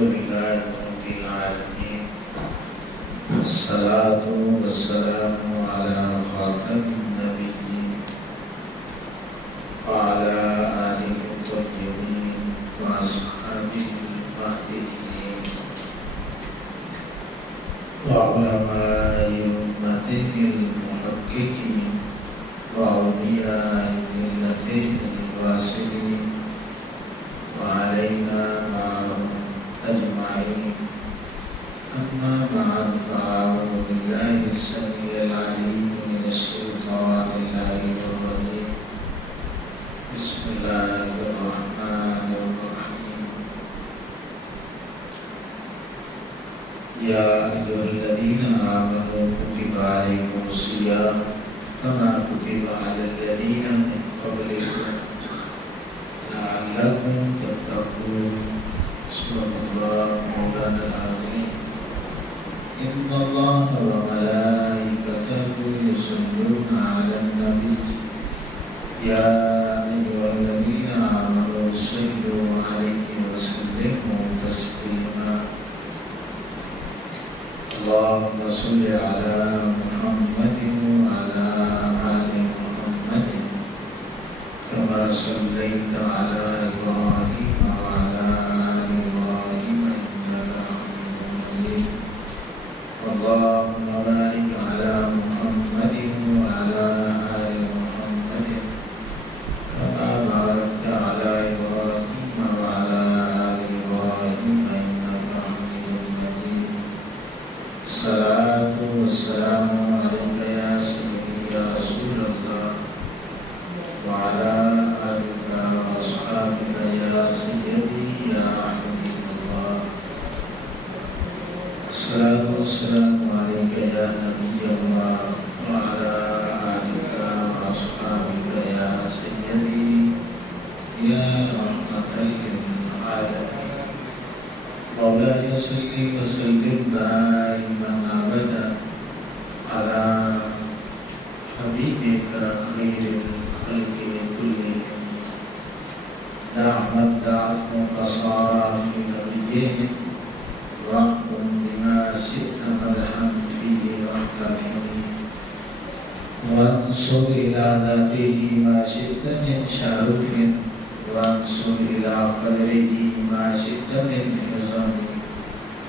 لله رب العالمين والصلاة والسلام على خاتم النبيين وعلى آله الطيبين وأصحابه المهديين وعلماء أمته المحققين وأولياء ملته الراشدين وعلينا معهم أجمعين. أما بعد فأعوذ بالله السميع العليم من الشيطان اللعين الرجيم. بسم الله الرحمن الرحيم. يا أيها الذين آمنوا كتب عليكم الصيام كما كتب على الذين من قبلكم لعلكم تتقون. صدق الله مولانا العظيم. إن الله وملائكته يصلون على النبي يا أيها الذين آمنوا صلوا عليه وسلموا تسليما. اللهم صل على محمد وعلى آل محمد كما صليت على إبراهيم وعلى آل إبراهيم إنك حميد مجيد. اللهم بارك على محمد وعلى آل محمد كما باركت على إبراهيم وعلى آل إبراهيم إنك حميد مجيد. الصلاة والسلام عليك يا سيدي يا رسول الله وعلى آلك وأصحابك يا سيدي يا حبيب الله. الصلاة والسلام عليك يا نبي الله وعلى آلك وأصحابك يا سيدي يا رحمة للعالمين. مولاي صل وسلم دائما أبدا على حبيبك خير الخلق كلهم. نعمت دعوة قصارى في نبيهم واحكم بما شئت مدحا فيه واحترمه وانصر إلى ذاته ما شئت من شرف وانصر إلى قدره ما شئت من عظم.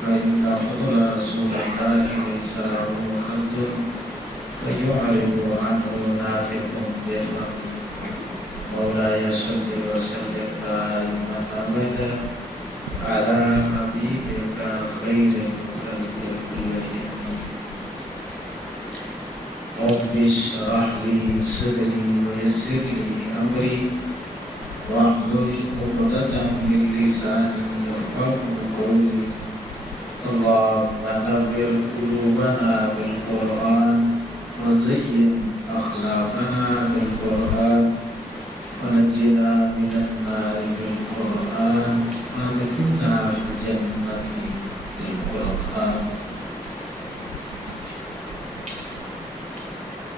فإن فضل رسول الله وإنسانه خلد فيعرض عنه نافق بفهم. مولاي صل وسلم دائما أبدا على حبيبك خير الخلق كلهم. رب اشرح لي صدري ويسر لي أمري واحلل عقدة من لساني يفقهوا قولي. اللهم نور قلوبنا بالقرآن وزين أخلاقنا بالقرآن ونجنا من النار بالقرآن وادخلنا في الجنة بالقرآن.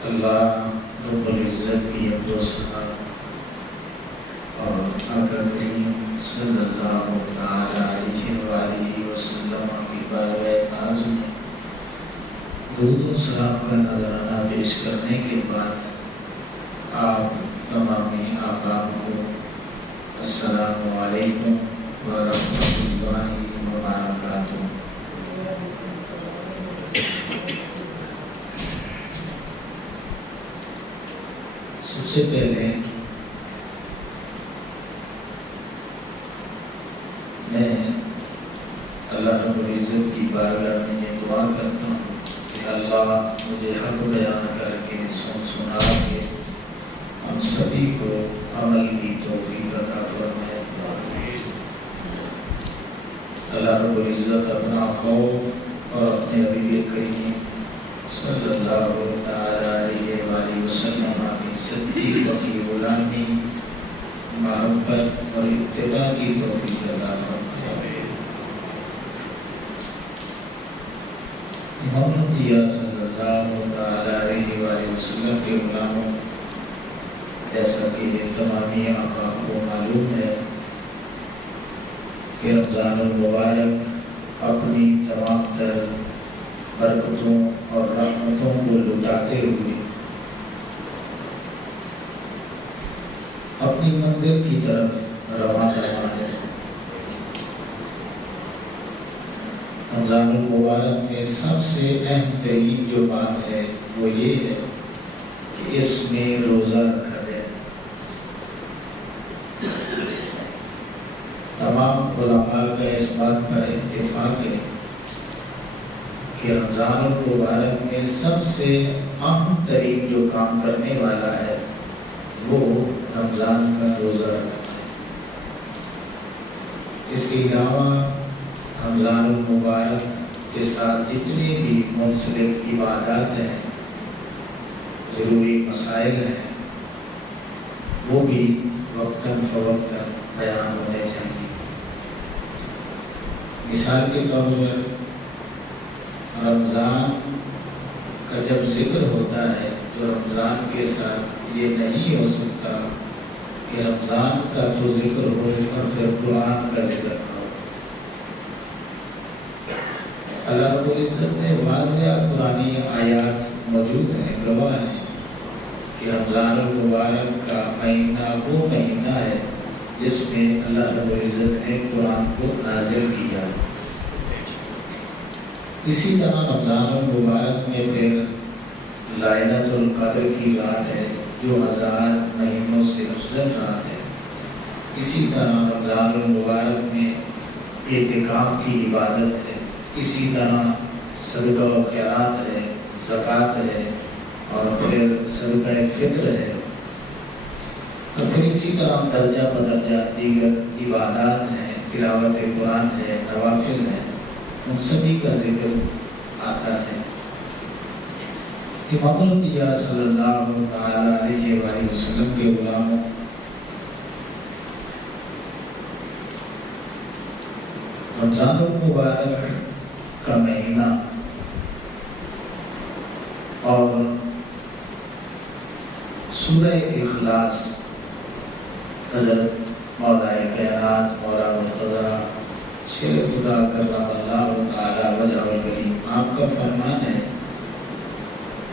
اللہ رب العزت کی دوستان اور آقا کریم صلی اللہ علیہ وآلہ وسلم کی بارگاہ ناز میں درود و سلام کا نذرانہ پیش کرنے کے بعد آپ تمامی آقام کو السلام علیکم ورحمۃ اللہ وبرکاتہ. سب سے پہلے میں اللہ رب العزت کی بارگاہ میں یہ دعا کرتا ہوں کہ اللہ مجھے حق بیان کر کے سنا کے ہم سبھی کو عمل کی توفیق عطا فرمائے. اللہ رب العزت اپنا خوف اور اپنے حبیب کریم صلی اللہ علیہ وآلہ وسلم کی صدیق کی غلامی محبت اور اتباع کی توفیق عطا فرمائے. محمدیہ صلی اللہ علیہ وآلہ وسلم کے غلاموں جیسا کہ تمامی آقا کو معلوم ہے کہ رمضان المبارک اپنی تمام تر برکتوں اور رحمتوں کو لٹاتے ہوئے اپنی منزل کی طرف روانہ ہے۔ رمضان المبارک میں سب سے اہم ترین جو بات ہے وہ یہ ہے کہ اس میں روزہ رکھا جائے۔ تمام علماء کا اس بات پر اتفاق ہے کہ رمضان المبارک میں سب سے اہم ترین جو کام کرنے والا ہے وہ رمضان کا روزہ رکھنا ہے۔ اس کے علاوہ رمضان المبارک کے ساتھ جتنے بھی منسلک عبادات ہیں، ضروری مسائل ہیں، وہ بھی وقتاً فوقتاً بیان ہونے چاہیے۔ مثال کے طور پر رمضان کا جب ذکر ہوتا ہے تو رمضان کے ساتھ یہ نہیں ہو سکتا کہ رمضان کا تو ذکر ہو اور پھر قرآن کا ذکر نہ ہو۔ اللہ رب العزت نے واضح قرآنی آیات موجود ہیں، گواہ ہیں کہ رمضان المبارک کا مہینہ وہ مہینہ ہے جس میں اللہ رب العزت نے قرآن کو نازل کیا۔ اسی طرح رمضان المبارک میں پھر لائلۃ القدر کی رات ہے جو 1000 مہینوں سے افضل رات ہے۔ اسی طرح رمضان المبارک میں اعتکاف کی عبادت ہے، اسی طرح صدقہ و خیرات ہے، زکوٰۃ ہے، اور پھر صدقہ فطر ہے، اور پھر اسی طرح درجہ بدرجہ دیگر عبادات ہیں، تلاوت قرآن ہے، نوافل ہے، ان سبھی کا ذکر آتا ہے۔ امام الانبیاء صلی اللہ علیہ وآلہ وسلم کے غلاموں، رمضان المبارک کا مہینہ اور سورہ اخلاص حضرت مولا کائنات مولا مرتضیٰ شیر خدا کرم اللہ تعالی وجہہ الکریم آپ کا فرمان ہے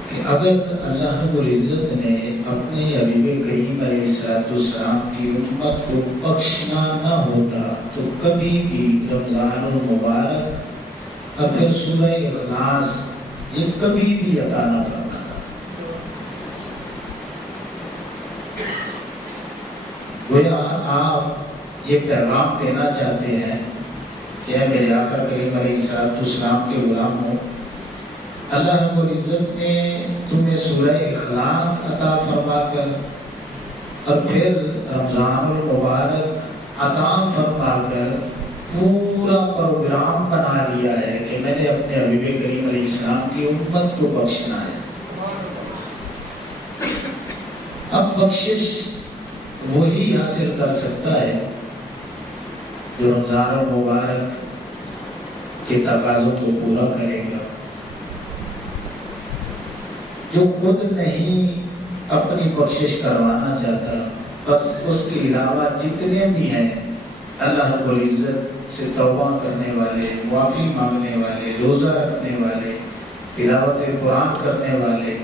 کہ اگر اللہ رب العزت نے اپنے حبیب کریم علیہ السلام کی امت کو بخشنا نہ ہوتا تو کبھی بھی رمضان المبارک اور پھر سورہ اخلاص یہ کبھی بھی عطا نہ فرماتا۔ گویا آپ یہ پیغام دینا چاہتے ہیں کہ اے میرے آقا کریم علیہ السلام کے غلاموں، اللہ رب العزت نے تمہیں سورہ اخلاص عطا فرما کر اور پھر رمضان المبارک عطا فرما کر پورا پروگرام بنا لیا ہے کہ میں نے اپنے حبیب کریم علیہ السلام کی امت کو بخشنا ہے۔ اب بخشش وہی حاصل کر سکتا ہے جو رمضان المبارک کے تقاضوں کو پورا کرے گا، جو خود نہیں اپنی بخشش کروانا چاہتا، بس اس کے علاوہ جتنے بھی ہیں اللہ رب العزت سے توبہ کرنے والے، معافی مانگنے والے، روزہ رکھنے والے، تلاوت قرآن کرنے والے،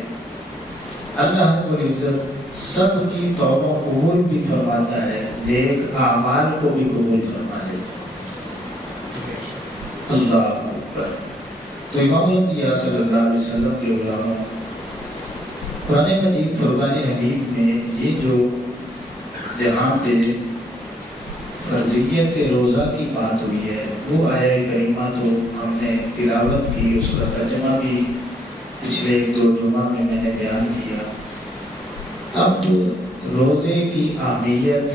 اللہ رب العزت سب کی توبہ قبول بھی فرماتا ہے، نیک اعمال کو بھی قبول فرما دیتا ہے۔ اللہ اکبر۔ تو امام الانبیاء صلی اللہ علیہ وسلم کے غلاموں، قرآن مجید فرقان حمید میں یہ جو جہاں پہ فرضیت روزہ کی بات ہوئی ہے وہ آیہ کریمہ تو ہم نے تلاوت کی، اس کا ترجمہ بھی پچھلے 2 جمعہ میں نے بیان کیا۔ اب روزے کی اہمیت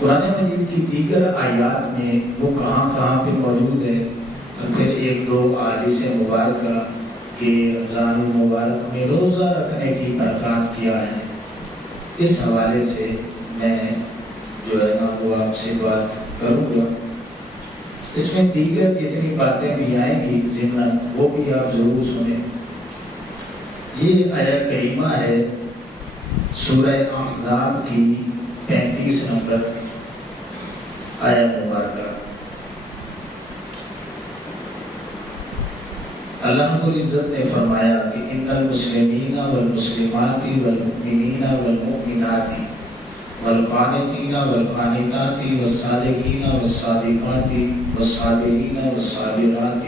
قرآن مجید کی دیگر آیات میں وہ کہاں پہ موجود ہے، اور پھر 1-2 احادیث مبارکہ کہ رمضان المبارک میں روزہ رکھنے کی برکات کیا ہے، اس حوالے سے میں جو ہے نا وہ آپ سے بات کروں گا۔ اس میں دیگر جتنی باتیں بھی آئیں گی ضمن وہ بھی آپ ضرور سنیں۔ یہ آیہ کریمہ ہے سورہ احزاب کی 35 نمبر۔ آیت مبارکہ اللہ رب العزت نے فرمایا کہ ان المسلمین والمسلمات والمؤمنین والمؤمنات والقانتین والقانتات والصادقین والصادقات والصابرین والصابرات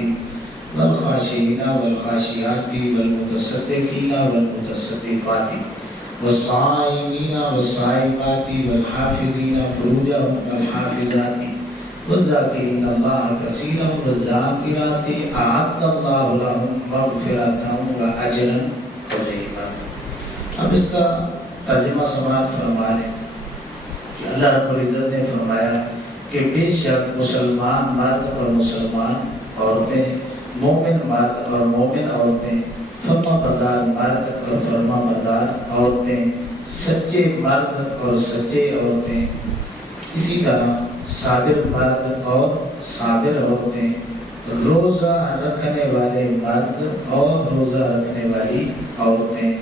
والخاشعین والخاشعات والمتصدقین والمتصدقات والصائمین والصائمات والحافظین فروجهم والحافظات والذاکرین اللہ کثیرا والذاکرات اعد اللہ لهم مغفرۃ واجرا عظیما۔ اب اس کا ترجمہ سماعت فرما لیں کہ اللہ رب العزت نے فرمایا کہ بے شک مسلمان مرد اور مسلمان عورتیں، مومن مرد اور مومن عورتیں، فرما بردار مرد اور فرما بردار عورتیں، سچے مرد اور سچے عورتیں، اسی طرح صابر مرد اور صابر عورتیں، روزہ رکھنے والے مرد اور روزہ رکھنے والی عورتیں،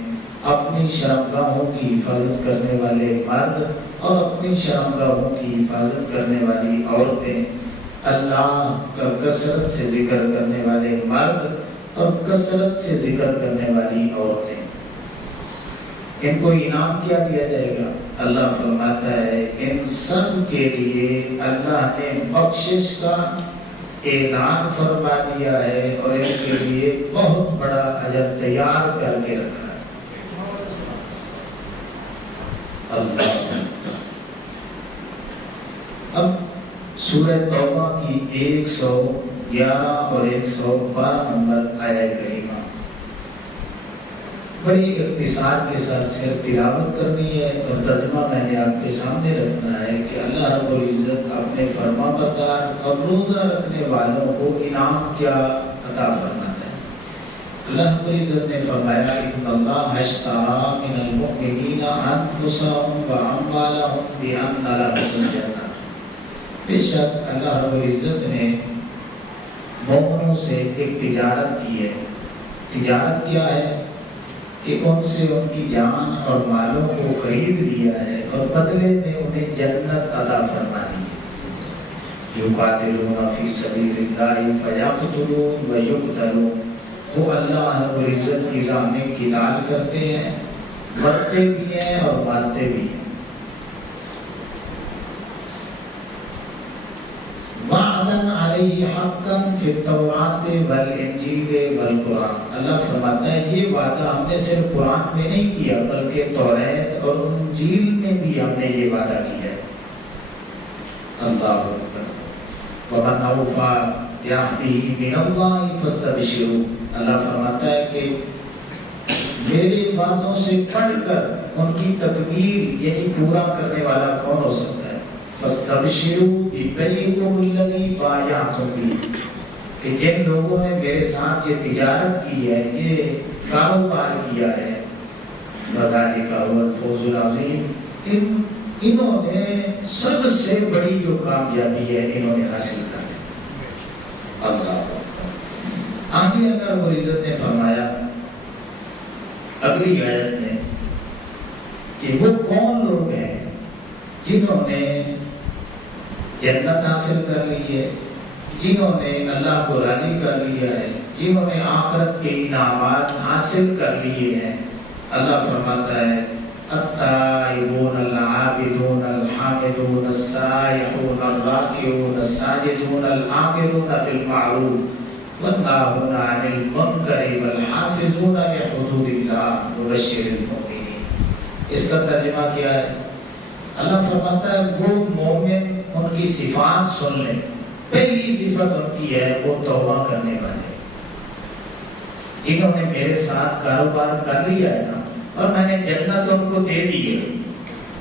اپنی شرمگاہوں کی حفاظت کرنے والے مرد اور اپنی شرمگاہوں کی حفاظت کرنے والی عورتیں، اللہ کا کثرت سے ذکر کرنے والے مرد اور کثرت سے ذکر کرنے والی عورتیں، ان کو انعام کیا دیا جائے گا؟ اللہ فرماتا ہے ان سب کے لیے اللہ نے بخشش کا اعلان فرما دیا ہے اور ان کے لیے بہت بڑا اجر تیار کر کے رکھا ہے۔ اللہ اب سورہ توبہ کی 111 اور 112 نمبر آیت کریمہ بڑی اختصار کے ساتھ صرف تلاوت کرنی ہے اور ترجمہ میں نے آپ کے سامنے رکھنا ہے کہ اللہ رب العزت اپنے فرما بردار اور روزہ رکھنے والوں کو انعام کیا عطا فرماتا ہے۔ اللہ رب العزت نے فرمایا ان اللہ اشتری من المؤمنین انفسهم واموالهم بان لهم الجنہ، بے شک اللہ رب العزت نے مومنوں سے ایک تجارت کی ہے۔ تجارت کیا ہے؟ کہ ان سے ان کی جان اور مالوں کو خرید لیا ہے اور بدلے میں انہیں جنت عطا فرما دی ہے۔ یقاتلون فی سبیل اللہ فیقتلون ویقتلون، وہ اللہ رب العزت کی راہ میں قتال کرتے ہیں، مرتے بھی ہیں اور مارتے بھی ہیں۔ وعدن علیہ حقا فی التوراۃ والانجیل والقرآن، اللہ فرماتا ہے یہ وعدہ ہم نے صرف قرآن میں نہیں کیا بلکہ توریت اور انجیل میں بھی ہم نے یہ وعدہ کیا ہے۔ اللہ اکبر۔ ومن اوفیٰ بعہدہ من اللہ فاستبشروا، اللہ فرماتا ہے کہ میرے وعدوں سے پڑھ کر ان کی تکمیل یعنی پورا کرنے والا کون ہو سکتا ہے؟ فاستبشروا ببیعکم الذی بایعتم بہ، کہ جن لوگوں نے میرے ساتھ یہ تجارت کی ہے، یہ کاروبار کیا ہے، وذالک هو الفوز العظیم، انہوں نے سب سے بڑی جو کامیابی ہے انہوں نے حاصل کر لی۔ اللہ آگے اللہ رب العزت نے فرمایا اگلی آیت میں کہ وہ کون لوگ ہیں جنہوں نے جنت حاصل کر لی ہے، جنہوں نے اللہ کو راضی کر لیا ہے، جنہوں نے آخرت کے انعامات حاصل کر لیے ہیں۔ اللہ فرماتا ہے التائبون العابدون الحامدون السائحون الراکعون الساجدون الآمرون بالمعروف والناہون عن المنکر والحافظون لحدود اللہ وبشر المؤمنین۔ اس کا ترجمہ کیا ہے؟ اللہ فرماتا ہے وہ مومن ان کی صفات سن لیں۔ پہلی صفت ان کی ہے وہ توبہ کرنے والے، جنہوں نے میرے ساتھ کاروبار کر لیا ہے نا اور میں نے جنت ان کو دے دی ہے،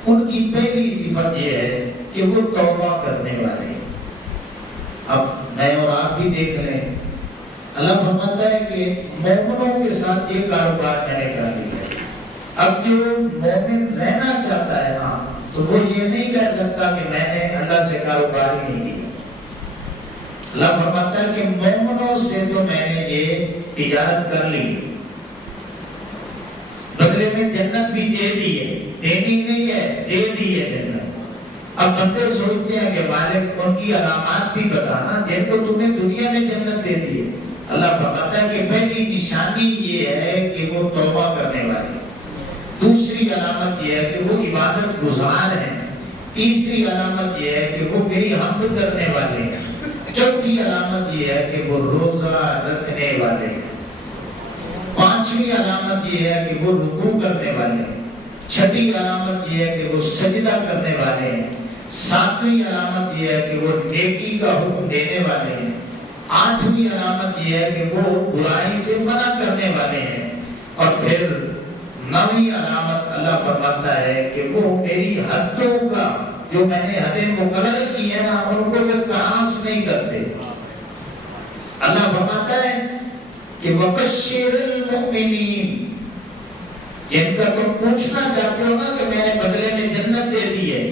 ان کی پہلی صفت یہ ہے کہ وہ توبہ کرنے والے۔ اب میں اور آپ بھی دیکھ لیں، اللہ فرماتا ہے کہ مومنوں کے ساتھ یہ کاروبار میں نے کر لیا ہے۔ اب جو مومن رہنا چاہتا ہے نا تو وہ یہ نہیں کہہ سکتا کہ میں نے اللہ سے کاروبار ہی نہیں کیا۔ اللہ فرماتا ہے کہ مومنوں سے تو میں نے یہ تجارت کر لی، بدلے میں جنت بھی دے دی ہے، دینی نہیں ہے، دے دی ہے جنت۔ اب بندے سوچتے ہیں کہ مالک ان کی علامات بھی بتانا جن کو تم نے دنیا میں جنت دے دی ہے۔ اللہ فرماتا ہے کہ پہلی نشانی یہ ہے کہ وہ توبہ کرنے والے، دوسری علامت یہ ہے کہ وہ عبادت گزار ہیں، تیسری علامت یہ ہے کہ وہ میری حمد کرنے والے ہیں، چوتھی علامت یہ ہے کہ وہ روزہ رکھنے والے ہیں، پانچویں علامت یہ ہے کہ وہ رکوع کرنے والے ہیں، چھٹی علامت یہ ہے کہ وہ سجدہ کرنے والے ہیں، ساتویں علامت یہ ہے کہ وہ نیکی کا حکم دینے والے ہیں، آٹھویں علامت یہ ہے کہ وہ برائی سے منع کرنے والے ہیں، اور پھر نویں علامت اللہ فرماتا ہے کہ وہ میری حدوں کا جو میں نے حدیں مقرر کی ہیں نا ان کو وہ تراس نہیں کرتے۔ اللہ فرماتا ہے کہ وَبَشِّرِ الْمُؤْمِنِينَ، جن کا تم پوچھنا چاہتے ہو نا کہ میں نے بدلے میں جنت دے دی ہے،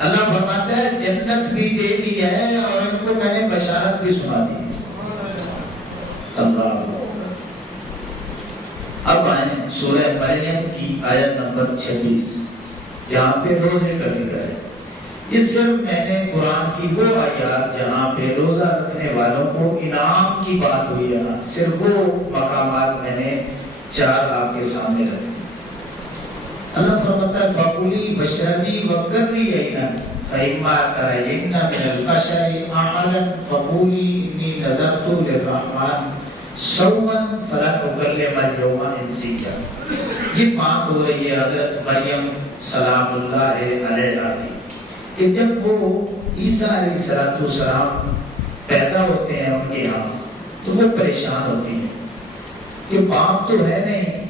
اللہ فرماتا ہے جنت بھی دے دی ہے اور ان کو میں نے بشارت بھی سنا دی۔ اللہ اب آئیں سورہ مریم کی آیت نمبر 26 جہاں پہ روزے کا ذکر ہے۔ یہ صرف میں نے قرآن کی وہ آیات جہاں پہ روزہ رکھنے والوں کو انعام کی بات ہوئی ہے نا، صرف وہ مقامات میں نے 4 آپ کے سامنے رکھے۔ اللہ فرماتا ہے فَقُلِي وَاشْرَبِي وَقَرِّي عَيْنًا فَإِمَّا تَرَيِنَّ مِنَ الْبَشَرِ أَحَدًا فَقُولِي إِنِّي نَذَرْتُ لِلرَّحْمَنِ صَوْمًا فَلَنْ أُكَلِّمَ الْيَوْمَ إِنسِيًّا۔ یہ بات ہو رہی ہے حضرت مریم سلام اللہ علیہا کی کہ جب وہ عیسیٰ علیہ السلام پیدا ہوتے ہیں ان کے یہاں تو وہ پریشان ہوتی ہیں کہ باپ تو ہے نہیں،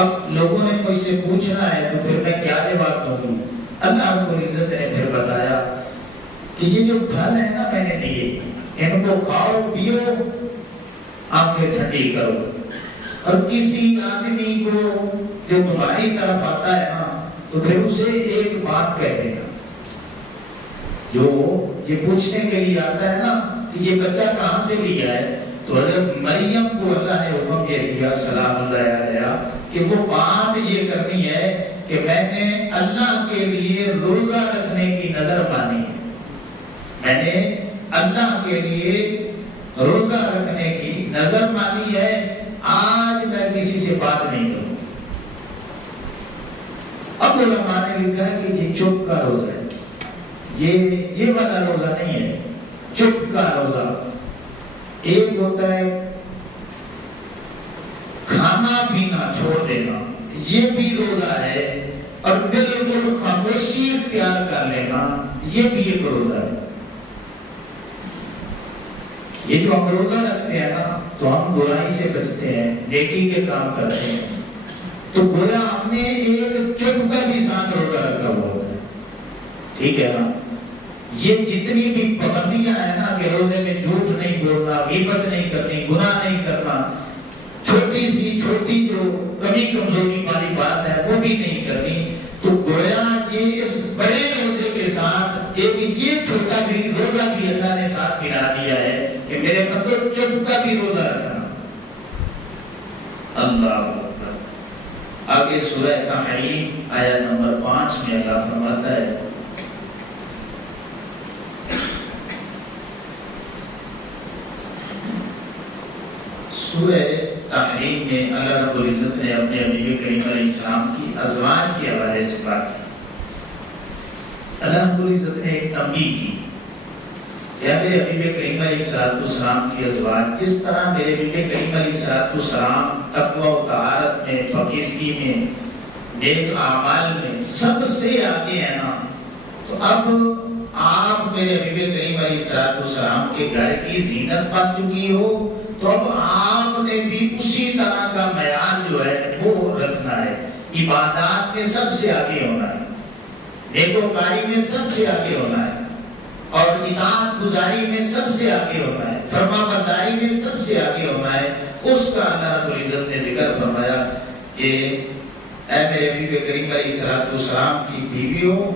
اب لوگوں نے مجھ سے پوچھنا ہے تو پھر میں کیا جواب دوں گی؟ اللہ رب العزت نے پھر بتایا کہ یہ جو پھل ہے نا میں نے دیے ان کو کھاؤ پیو آنکھیں ٹھنڈی کرو، اور کسی آدمی کو جو تمہاری طرف آتا ہے نا تو پھر اسے ایک بات کہہ دینا، جو یہ پوچھنے کے لیے آتا ہے نا کہ یہ بچہ کہاں سے لیا ہے، تو حضرت مریم کو اللہ نے حکم یہ دیا سلام اللہ علیہا کہ وہ بات یہ کرنی ہے کہ میں نے اللہ کے لیے روزہ رکھنے کی نظر مانی ہے، میں نے اللہ کے لیے روزہ رکھنے کی نظر مانی ہے، آج میں کسی سے بات نہیں کروں۔ اب علماء نے لکھا ہے کہ یہ چپ کا روزہ ہے، یہ والا روزہ نہیں ہے، چپ کا روزہ۔ ایک ہوتا ہے کھانا پینا چھوڑ دینا، یہ بھی روزہ ہے، اور بالکل خاموشی اختیار کر لینا، یہ بھی ایک روزہ ہے۔ یہ جو ہم روزہ رکھتے ہیں نا تو ہم برائی سے بچتے ہیں، نیکی کے کام کرتے ہیں، تو گویا ہم نے ایک چپ کا بھی ساتھ روزہ رکھا ہوا ہوتا ہے، ٹھیک ہے نا۔ یہ جتنی بھی پابندیاں ہیں نا کہ روزے میں جھوٹ نہیں بولنا، غیبت نہیں کرنی، گناہ نہیں کرنا، چھوٹی سی چھوٹی جو کمی کمزوری والی بات ہے وہ بھی نہیں کرنی، تو گویا یہ اس بڑے روزے کے ساتھ ایک یہ چھوٹا بھی روزہ بھی اللہ نے ساتھ ملا دیا ہے کہ میرے مطلب چپ کا بھی روزہ رکھنا۔ اللہ اکبر۔ آگے سورہ تحریم آیت نمبر 5 میں اللہ فرماتا ہے سورہ تحریم میں اللہ رب العزت نے اپنے حبیب کریم علیہ السلام کی ازواج کے حوالے سے بات کی۔ اللہ رب العزت نے ایک تنبیہ کی کہ میرے حبیب کریم علیہ السلام کی ازواج جس طرح میرے حبیب کریم علیہ السلام تقوی و طہارت میں، پاکیزگی میں، نیک اعمال میں سب سے آگے ہیں نا، تو اب آپ میرے حبیب کریم علیہ السلام کے گھر کی زینت بن چکی ہو، تو اب آپ نے بھی اسی طرح کا معیار جو ہے وہ رکھنا ہے، عبادات میں سب سے آگے ہونا ہے، نیکوکاری میں سب سے آگے ہونا ہے، اور اطاعت گزاری میں سب سے آگے ہونا ہے، فرما برداری میں سب سے آگے ہونا ہے۔ اس کا اللہ رب العزت نے ذکر فرمایا کہ اے میرے حبیب کریم علیہ السلام کی بیویوں،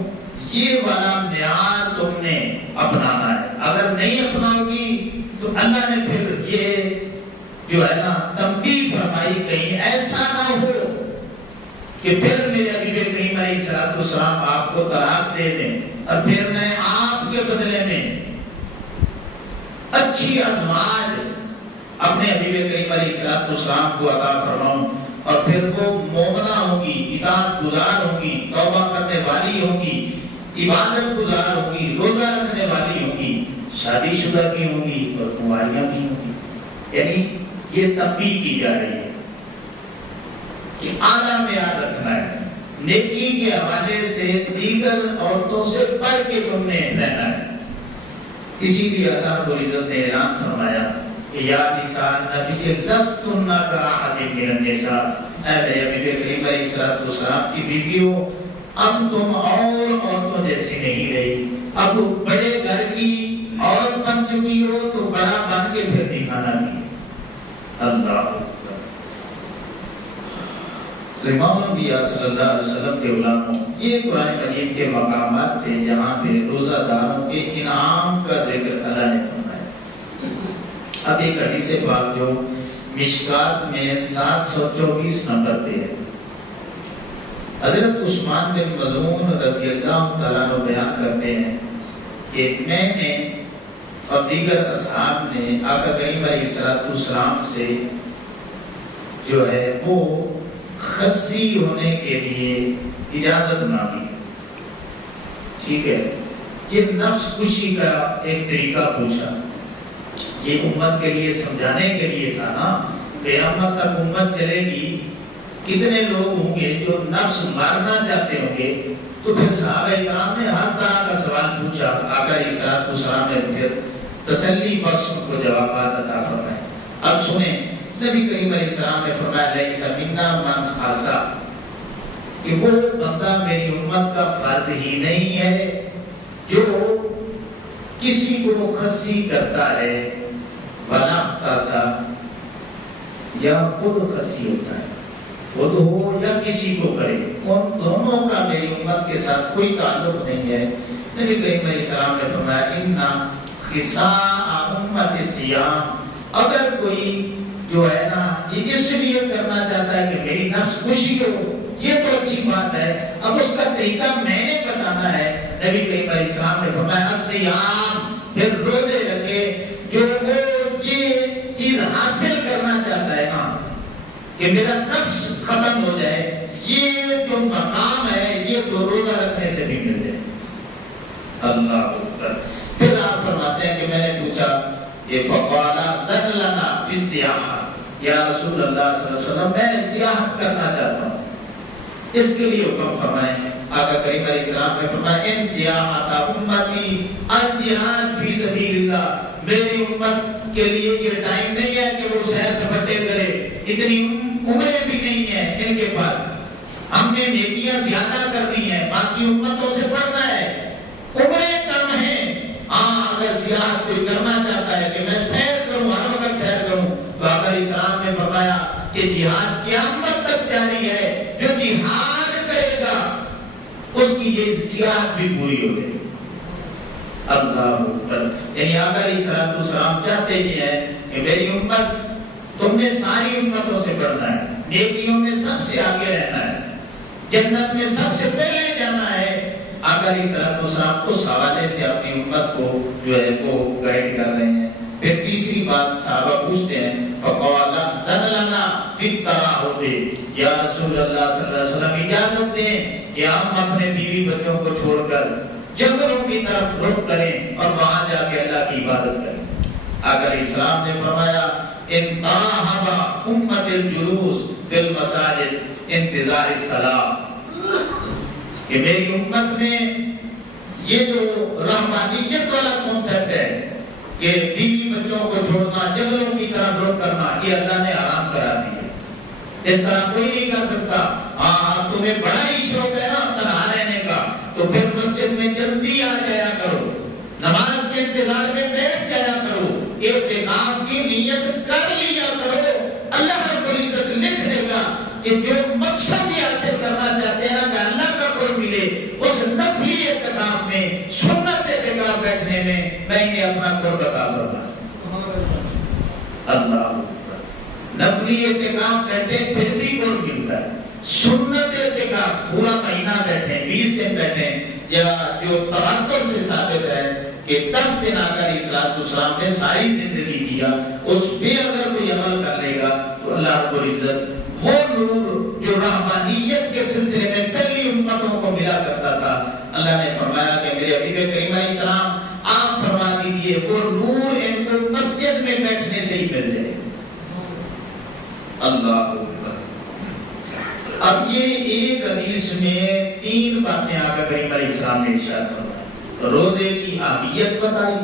یہ والا معیار تم نے اپنانا ہے، اگر نہیں اپناؤ گی تو اللہ نے پھر یہ جو ہے نا تنبیہ فرمائی کہیں ایسا نہ ہو کہ پھر میرے حبیب کریم علیہ والسلام آپ کو طلاق دے دیں اور پھر میں آپ کے بدلے میں اچھی ازواج اپنے حبیب کریم علیہ السلام کو عطا فرماؤں اور پھر وہ مومنہ ہوگی، اطاعت گزار ہوگی، توبہ کرنے والی ہوگی، عبادت گزار ہوگی، روزہ رکھنے والی ہوگی، شادی شدہ بھی ہوگی اور کنواریاں بھی ہوگی. یعنی یہ تنبیہ کی جا رہی ہے کہ اعلیٰ معیار رکھنا ہے، نیکی کے حوالے سے دیگر عورتوں سے بڑھ کے تم نے رہنا ہے. اسی لیے اللہ رب العزت نے اعلان فرمایا کہ یا نساء النبی لستن کاحد من النساء، اے نبی کریم علیہ السلام کی بیویوں اب تم اور عورتوں جیسی نہیں رہی، اب بڑے گھر کی عورت بن چکی ہو تو بڑا بن کے پھر دکھانا بھی. اللہ امام انبیاء صلی اللہ علیہ وسلم کے علماء، یہ قرآن مجید کے مقامات تھے جہاں پہ روزہ داروں کے انعام کا ذکر اللہ نے فرمایا. اب ایک حدیث پاک جو مشکات میں 724 نمبر پہ ہے، حضرت عثمان بن مظعون رضی اللہ تعالیٰ عنہ بیان کرتے ہیں کہ میں نے اور دیگر اصحاب نے آقا کریم علیہ السلام سے جو ہے وہ خصی ہونے کے لیے اجازت مانگی. ٹھیک ہے، یہ نفس کشی کا ایک طریقہ پوچھا. یہ امت کے لیے سمجھانے کے لیے تھا نا، قیامت تک امت چلے گی، کتنے لوگ ہوں گے جو نفس مارنا چاہتے ہوں گے. تو پھر صحابہ کرام نے ہر طرح کا سوال پوچھا، آقا علیہ السلام نے پھر تسلی بخش کو جوابات عطا فرمائے. اب سنیں، نبی کریم علیہ السلام نے فرمایا لیس منا من خاصا، کہ وہ بندہ میری امت کا فرد ہی نہیں ہے جو کسی کو خصی کرتا ہے ولا خاصا، یا خود خصی ہوتا ہے، خود ہو یا کسی کو کرے، ان دونوں کا میری امت کے ساتھ کوئی تعلق نہیں ہے. نبی کریم علیہ السلام نے فرمایا انا خصاء امت الصیام، اگر کوئی جو ہے نا یہ اس لیے کرنا چاہتا ہے کہ میری نفس خوشی ہو، یہ تو اچھی بات ہے، اب اس کا طریقہ میں نے بتانا ہے. نبی کریم علیہ السلام نے فرمایا الصیام، پھر روزے رکھے. جو وہ یہ چیز حاصل کرنا چاہتا ہے نا کہ میرا نفس ختم ہو جائے، یہ جو مقام ہے یہ تو روزہ رکھنے سے بھی مل جائے. اللہ اکبر. پھر آپ فرماتے ہیں کہ میں نے پوچھا یہ فقالا زن لنا فی السیاحہ، یا رسول اللہ صلی اللہ علیہ وسلم میں سیاحت کرنا چاہتا ہوں، اس کے لیے حکم فرمائیں. آقا کریم علیہ السلام نے فرمایا ان سیاحت امتی الجہاد فی سبیل اللہ، میری امت کے لیے یہ ٹائم نہیں ہے کہ وہ سیر سپاٹے کرے، اتنی عمریں بھی نہیں ہیں ان کے پاس. ہم نے نیکیاں زیادہ کر دی ہیں، باقی امتوں سے پڑھنا ہے، عمریں کم ہیں. ہاں اگر سیاحت کوئی کرنا چاہتا ہے کہ میں سیر کروں، ہر وقت سیر کروں، تو آقا علیہ السلام نے فرمایا کہ جہاد قیامت تک جاری ہے، جو جہاد کرے گا اس کی یہ سیاحت بھی پوری ہو گئی. اللہ اکبر. یعنی آقا علیہ السلام چاہتے ہی ہیں کہ میری امت، تم نے ساری امتوں سے بڑھنا ہے، نیکیوں میں سب سے آگے رہنا ہے، جنت میں سب سے پہلے جانا ہے. آقا علیہ السلام اس حوالے سے اپنی امت کو جو ہے وہ گائیڈ کر رہے ہیں. پھر تیسری بات صحابہ پوچھتے ہیں فقالا زن لنا فی التراحب، یا رسول اللہ صلی اللہ علیہ وسلم اجازت دیں کہ ہم اپنے بیوی بچوں کو چھوڑ کر جنگلوں کی طرف رخ کریں اور وہاں جا کے اللہ کی عبادت کریں. آقا علیہ السلام نے فرمایا ان تراحب امت الجلوس فی المساجد انتظار الصلاۃ، کہ میری امت میں یہ جو رحمانیت والا کانسیپٹ ہے کہ بیوی بچوں کو چھوڑنا، جنگلوں کی طرف رخ کرنا، یہ اللہ نے حرام کرا دیا. اس طرح کوئی نہیں کر سکتا. ہاں تمہیں بڑا ہی شوق ہے نا تنہا رہنے کا، تو پھر مسجد میں جلدی آ جایا کرو، نماز کے انتظار میں بیٹھ جایا کرو، اعتکاف کی نیت کر لیا کرو. اللہ رب العزت لکھ دے گا کہ جو مقصد یہ حاصل کرنا چاہتے ہیں نا کہ اللہ کا قرب ملے، اس نفلی اعتکاف میں، سنت اعتکاف بیٹھنے میں انہیں اپنا قرب عطا فرمائے. اللہ اکبر. نفلی اعتکاف بیٹھے پھر بھی قرب ملتا ہے. سنت اعتکاف پورا مہینہ بیٹھیں، 20 دن بیٹھیں، یا جو تواتر سے ثابت ہے کہ 10 دن آقا علیہ الصلوۃ والسلام نے ساری زندگی کیا، اس پہ اگر کوئی عمل کر لے گا تو اللہ رب العزت وہ نور جو رحمانیت کے سلسلے میں پہلی امتوں کو ملا کرتا تھا، اللہ نے فرمایا کہ میرے حبیب کریم علیہ السلام آپ فرما دیجیے وہ نور ان کو مسجد میں بیٹھنے سے ہی مل جائے۔ اللہ اکبر۔ اب یہ ایک حدیث میں 3 باتیں آقا کریم علیہ السلام نے ارشاد فرمائی۔ روزے کی اہمیت بتائی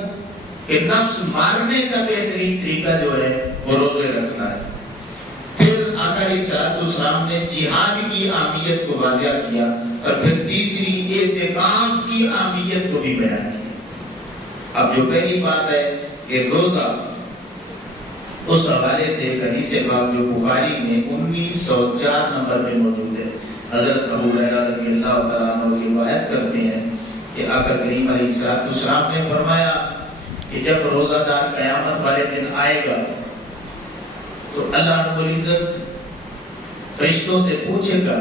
کہ نفس مارنے کا بہترین طریقہ جو ہے وہ روزے رکھنا ہے۔ پھر آقا علیہ السلام نے جہاد کی اہمیت کو واضح کیا، اور پھر تیسری اعتکاف کی اہمیت کو بھی بیان کیا۔ اب جو پہلی بات ہے کہ روزہ، اس حوالے سے ایک حدیث پاک جو بخاری میں 1904 نمبر پہ موجود ہے، حضرت ابو ہریرہ رضی اللہ تعالیٰ عنہ روایت کرتے ہیں کہ آقا کریم علیہ السلام نے فرمایا کہ جب روزہ دار قیامت والے دن آئے گا تو اللہ رب العزت فرشتوں سے پوچھے گا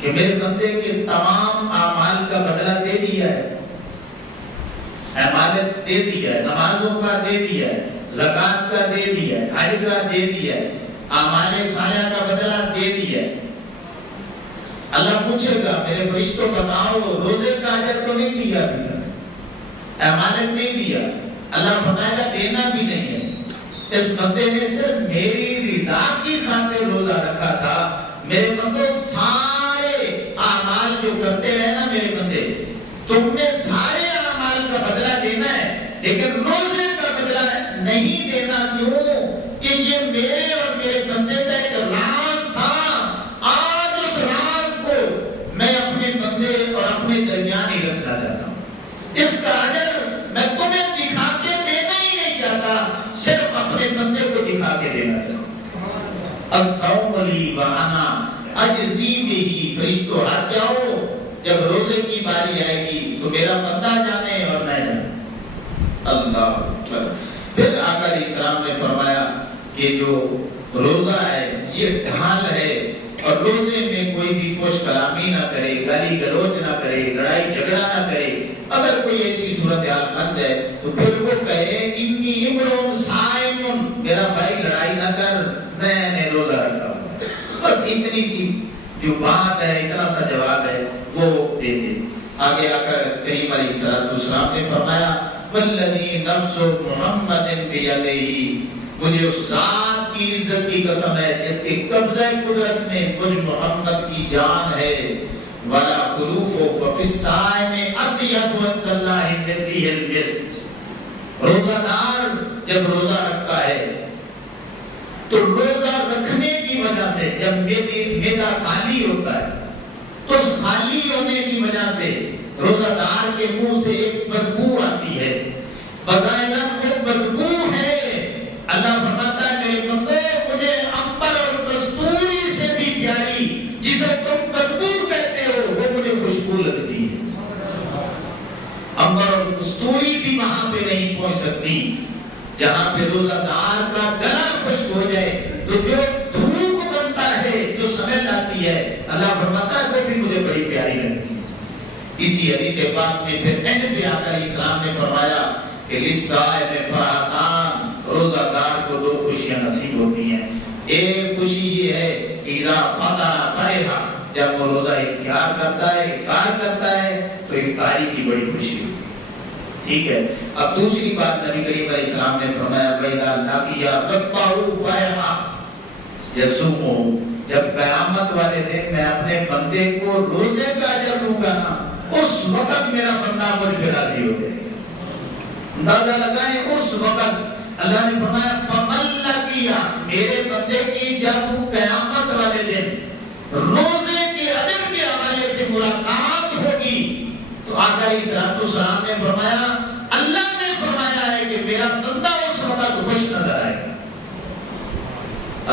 کہ میرے بندے کے تمام اعمال کا بدلہ دے دیا ہے، عبادت دے دیا ہے، نمازوں کا دے دیا ہے، زکات کا دے دیا ہے، حج کا دے دیا ہے، اعمال صالحہ کا بدلہ دے دیا ہے۔ اللہ پوچھے گا میرے فرشتوں بتاؤ روزے کا اجر تو نہیں دیا، عبادت نہیں دیا؟ اللہ فرمائے گا دینا بھی نہیں ہے، اس بندے نے صرف میری رضا کی خاطر روزہ رکھا تھا۔ میرے بندو سارے اعمال جو کرتے رہے نا میرے بندے، تم نے سارے اعمال کا بدلہ دینا ہے، لیکن روزے کا بدلہ نہیں دینا۔ کیوں؟ کہ یہ میرے اور میرے بندے کا ایک راز تھا، آج اس راز کو میں اپنے بندے اور اپنے درمیان ہی رکھنا چاہتا ہوں۔ اس کا اجر میں تمہیں دکھا کے دینا ہی نہیں چاہتا، صرف اپنے بندے کو دکھا کے دینا چاہتا ہوں۔ الصوم لی وانا اجزی بہ، فرشتوں ہاتھ جاؤ، جب روزے کی باری آئے گی تو میرا بندہ جانے اور میں جانے۔ اللہ اکبر۔ پھر آقا علیہ السلام نے فرمایا کہ جو روزہ ہے یہ ڈھال ہے، اور روزے میں کوئی بھی فحش کلامی نہ کرے، گالی گلوچ نہ کرے، لڑائی جھگڑا نہ کرے۔ اگر کوئی ایسی صورتحال بند ہے تو پھر وہ کہے انی امرؤ صائم، میرا بھائی لڑائی نہ کر، میں نے روزہ رکھا ہوں۔ بس اتنی سی جو بات ہے، اتنا سا جواب ہے وہ دے دے۔ آگے آ کر کریم علیہ السلام نے فرمایا والذی نفس محمد بیدہ، مجھے اس ذات کی عزت کی قسم ہے جس کے قبضہ قدرت میں مجھ محمد کی جان ہے، ولا خلوف ففی الصائم اطیب عند اللہ من ريح المسک۔ روزہ دار جب روزہ رکھتا ہے تو روزہ رکھنے کی وجہ سے جب میدا خالی ہوتا ہے تو اس خالی ہونے کی وجہ سے روزہ دار کے منہ سے ایک بدبو آتی ہے، بظاہر وہ بدبو ہے۔ اللہ فرماتا ہے میرے بندو مجھے عنبر اور کستوری سے بھی پیاری جسے تم بدبو کہتے ہو وہ مجھے خوشبو لگتی ہے۔ عنبر اور کستوری بھی وہاں پہ نہیں پہنچ سکتی جہاں پہ روزہ دار کا گلا خشک ہو جائے تو جو دھوپ بنتا ہے، جو سمیل آتی ہے، اللہ فرماتا ہے وہ بھی مجھے بڑی پیاری لگتی ہے۔ اسی حدیث پاک میں پھر اینڈ پہ آقا علیہ السلام نے فرمایا کہ للصائم فرحتان، روزہ دار کو 2 خوشیاں نصیب ہوتی ہیں۔ ایک خوشی یہ ہے کہ اذا فطر فرح، جب وہ روزہ اختیار کرتا ہے، افطار کرتا ہے تو افطاری کی بڑی خوشی ہوتی ہے۔ ٹھیک ہے۔ اب دوسری بات نبی کریم علیہ السلام نے فرمایا وَإِذَا لَقِيَ رَبَّهُ فَرِحَ يَصُومُهُ، جب قیامت والے دن میں اپنے بندے کو روزے کا اجر دوں گا نا، اس وقت میرا بندہ مجھ پہ راضی ہو جائے گا۔ اندازہ لگائیں اس وقت اللہ نے فرمایا فَمَن لَقِيَ، میرے بندے کی جب قیامت والے دن روزے کے اجر کے حوالے سے ملاقات ہوگی تو آقا علیہ السلام نے فرمایا، اللہ نے فرمایا ہے کہ میرا بندہ اس وقت خوش نظر آئے گا۔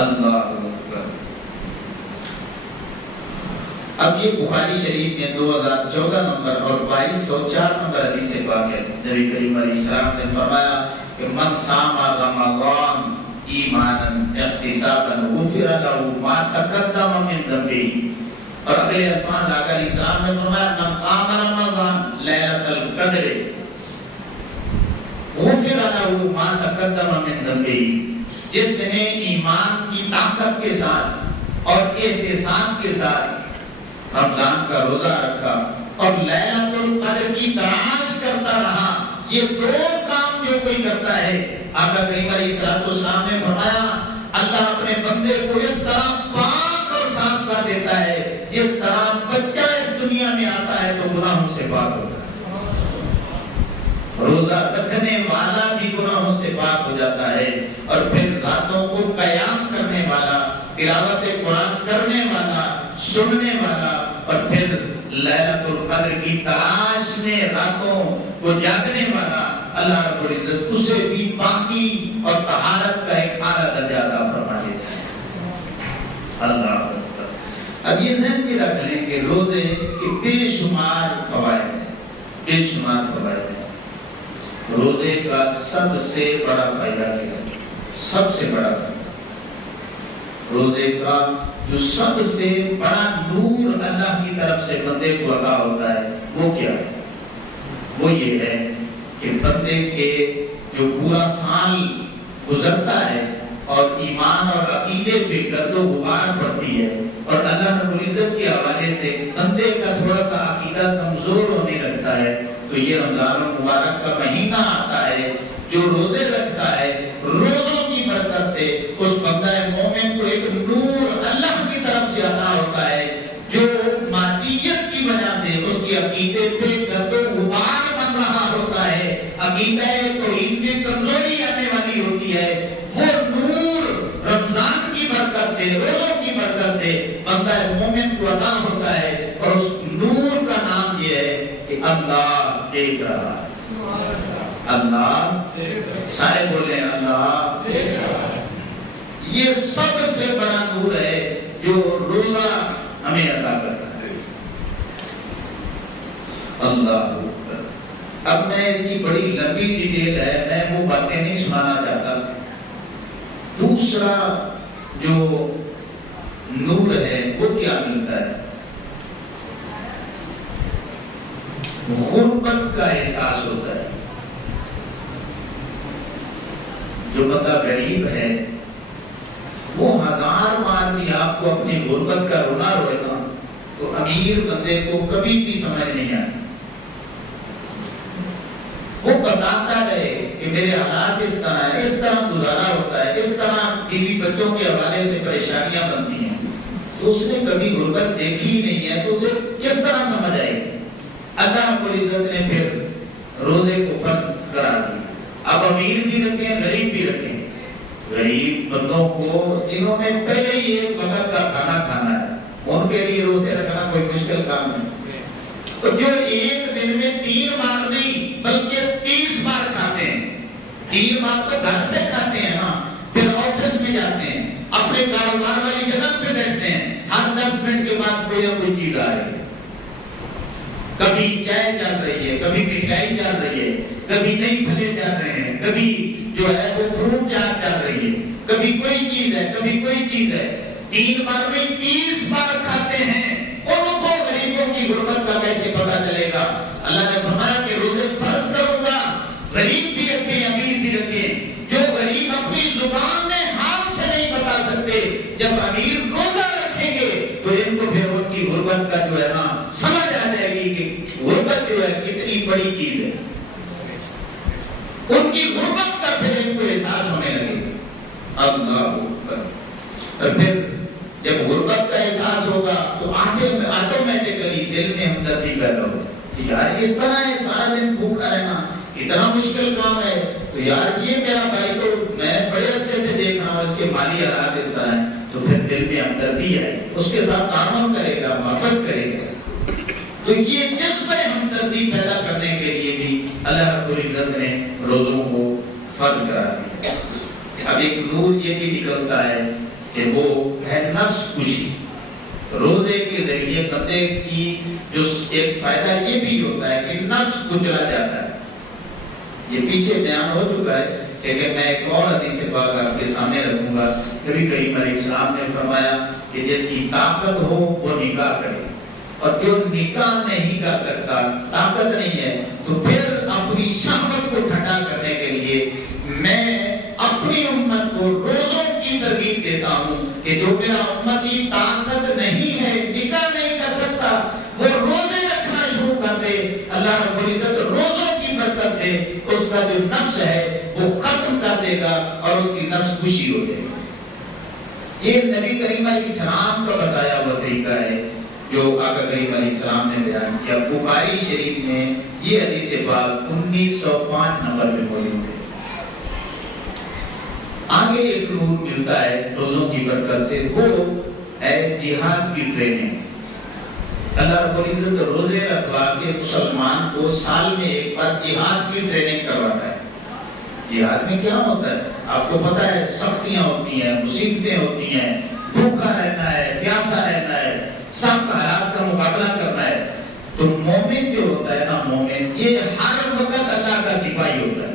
اللہ اکبر۔ اب یہ بخاری شریف میں 2014 نمبر اور 2204 نمبر حدیث پاک ہے۔ نبی کریم علیہ السلام نے فرمایا کہ من صام رمضان، ایمانا احتسابا غفر له ما تقدم من ذنبه. اور اگلے الفاظ آقا علیہ السلام نے فرمایا من قام رمضان لیلۃ القدر غفر له ما تقدم من ذنبه. جس نے ایمان کی طاقت کے ساتھ اور احتساب کے ساتھ رمضان کا روزہ رکھا اور لیلۃ القدر کی تلاش کرتا رہا، یہ دو کام جو کوئی کرتا ہے، آقا کریم علیہ السلام نے فرمایا اللہ اپنے بندے کو اس طرح پاک اور صاف کر دیتا ہے جس طرح بچہ اس دنیا میں آتا ہے تو گناہوں سے پاک ہوتا ہے، روزہ رکھنے والا بھی گناہوں سے پاک ہو جاتا ہے، اور پھر راتوں کو قیام کرنے والا، تلاوت قرآن کرنے والا، سننے والا، اور پھر لیلۃ القدر کی تلاش میں راتوں کو جاگنے والا، اللہ رب العزت اسے بھی پاکی اور طہارت کا ایک اعلیٰ درجہ عطا فرما دیتا ہے۔ اللہ اکبر۔ اب یہ ذہن میں رکھ لیں کہ روزے کے بے شمار فوائد ہیں، بے شمار فوائد ہیں۔ روزے کا سب سے بڑا فائدہ کیا ہے؟ سب سے بڑا فائدہ روزے کا جو سب سے بڑا نور اللہ کی طرف سے بندے کو عطا ہوتا ہے وہ کیا ہے؟ وہ یہ ہے کہ بندے کے جو پورا سال گزرتا ہے اور ایمان اور عقیدے پہ گرد و غبار پڑتی ہے اور اللہ رب العزت کے حوالے سے بندے کا تھوڑا سا عقیدہ کمزور ہونے لگتا ہے، تو یہ رمضان المبارک کا مہینہ آتا ہے، جو روزے رکھتا ہے، روزوں کی برکت سے اس بندہ مومن کو ایک نور اللہ کی طرف سے عطا ہوتا ہے، جو مادیت کی وجہ سے اس کے عقیدے پہ گرد و غبار بن رہا ہوتا ہے، عقیدہ توحید میں کمزوری آنے والی ہوتی ہے، وہ نور رمضان کی برکت سے، روزوں کی برکت سے بندہ مومن کو عطا ہوتا ہے، اور اس نور کا نام یہ ہے کہ اللہ دیکھ رہا ہے۔ اللہ سارے بولے اللہ دیکھ رہا ہے۔ یہ سب سے بڑا نور ہے جو روزہ ہمیں عطا کرتا ہے۔ اللہ اکبر۔ اب میں اس کی بڑی لمبی ڈیٹیل ہے، میں وہ باتیں نہیں سنانا چاہتا۔ دوسرا جو نور ہے وہ کیا ملتا ہے؟ غربت کا احساس ہوتا ہے۔ جو بندہ غریب ہے وہ ہزار بار بھی آپ کو اپنی غربت کا رونا روئے گا تو امیر بندے کو کبھی بھی سمجھ نہیں آتی۔ وہ بتاتا رہے کہ میرے حالات اس طرح ہے، اس طرح گزارا ہوتا ہے، اس طرح بیوی بچوں کے حوالے سے پریشانیاں بنتی ہیں، تو اس نے کبھی غربت دیکھی ہی نہیں ہے، تو اسے کس طرح سمجھ آئے گی؟ اللہ رب العزت نے پھر روزے کو فرض قرار دیا۔ اب امیر بھی رکھیں، غریب بھی رکھیں۔ غریب بندوں کو جنہوں نے پہلے ہی ایک وقت کا کھانا کھانا ہے، ان کے لیے روزے رکھنا کوئی مشکل کام نہیں۔ تو جو ایک دن میں 3 بار نہیں بلکہ 30 بار کھاتے ہیں، 3 بار تو گھر سے کھاتے ہیں نا، پھر آفس میں جاتے ہیں، اپنے کاروبار والی جگہ پہ بیٹھتے ہیں، ہر 10 منٹ کے بعد کوئی نہ کوئی چیز آ رہی ہے، کبھی چائے چل رہی ہے، کبھی مٹھائی چل رہی ہے، کبھی نئی پھلیں چل رہے ہیں، کبھی جو ہے وہ فروٹ چاٹ چل رہی ہے، کبھی کوئی چیز ہے، کبھی کوئی چیز ہے۔ 3 بار میں 30 بار کھاتے ہیں، ان کو غریبوں کی غربت کا کیسے پتا چلے گا؟ اللہ نے فرمایا کہ روزے فرض کروں گا، غریب بھی رکھیں، امیر بھی رکھیں۔ جو غریب اپنی زبان میں ہاتھ سے نہیں بتا سکتے، جب امیر روزہ رکھیں گے تو ان کو پھر ان کی غربت کا جو ہے نا سمجھ آ جائے گی کہ غربت جو ہے کتنی بڑی چیز ہے، ان کی غربت کا پھر ان کو احساس ہونے لگے گا۔ اللہ اکبر۔ اور پھر جب غربت کا احساس ہوگا تو آٹومیٹکلی دل میں ہمدردی پیدا ہوگی کہ یار اس طرح ہے، سارا دن بھوکا رہنا اتنا مشکل کام ہے، تو یار یہ میرا بھائی تو میں بڑے عرصے سے دیکھ رہا ہوں، اس کے مالی حالات اس طرح ہیں، تو پھر دل میں ہمدردی آئے، اس کے ساتھ تعاون کرے گا، محبت کرے گا۔ تو یہ جذبہ ہمدردی پیدا کرنے کے لیے بھی اللہ رب العزت نے روزوں کو فرض کرا دیا۔ اب ایک نور یہ بھی نکلتا ہے کہ وہ ہے نفس خوشی۔ روزے کے ذریعے بندے کی جو ایک فائدہ یہ بھی ہوتا ہے کہ نفس کچلا جاتا ہے۔ یہ پیچھے بیان ہو چکا ہے لیکن میں ایک اور حدیث پاک آپ کے سامنے رکھوں گا۔ نبی کریم علیہ السلام نے فرمایا کہ جس کی طاقت ہو وہ نکاح کرے، اور جو نکاح نہیں کر سکتا، طاقت نہیں ہے، تو پھر اپنی شہوت کو ٹھنڈا کرنے کے لیے میں اپنی امت کو روزوں کی ترغیب دیتا ہوں کہ جو میرا امتی طاقت نہیں ہے، نکاح نہیں کر سکتا، وہ روزے رکھنا شروع کر دے۔ اللہ رب العزت روزوں کی برکت سے اس کا جو نفس ہے وہ ختم کر دے گا اور اس کی نفس خوشی ہو جائے گی۔ یہ نبی کریم علیہ السلام کا بتایا ہوا طریقہ ہے جو آقا کریم علیہ السلام نے بیان کیا۔ بخاری شریف میں یہ حدیث پاک 1905 نمبر میں موجود ہے۔ آگے ایک نور ملتا ہے روزوں کی برکت سے، وہ ہے جہاد کی ٹریننگ۔ اللہ رب العزت روزے رکھوا کے مسلمان کو سال میں ایک بار جہاد کی ٹریننگ کرواتا ہے۔ جہاد میں کیا ہوتا ہے آپ کو پتا ہے، سختیاں ہوتی ہیں، مصیبتیں ہوتی ہیں، بھوکا رہنا ہے، پیاسا رہنا ہے، سخت حالات کا مقابلہ کرنا ہے۔ تو مومن جو ہوتا ہے نا، مومن یہ ہر وقت اللہ کا سپاہی ہوتا ہے۔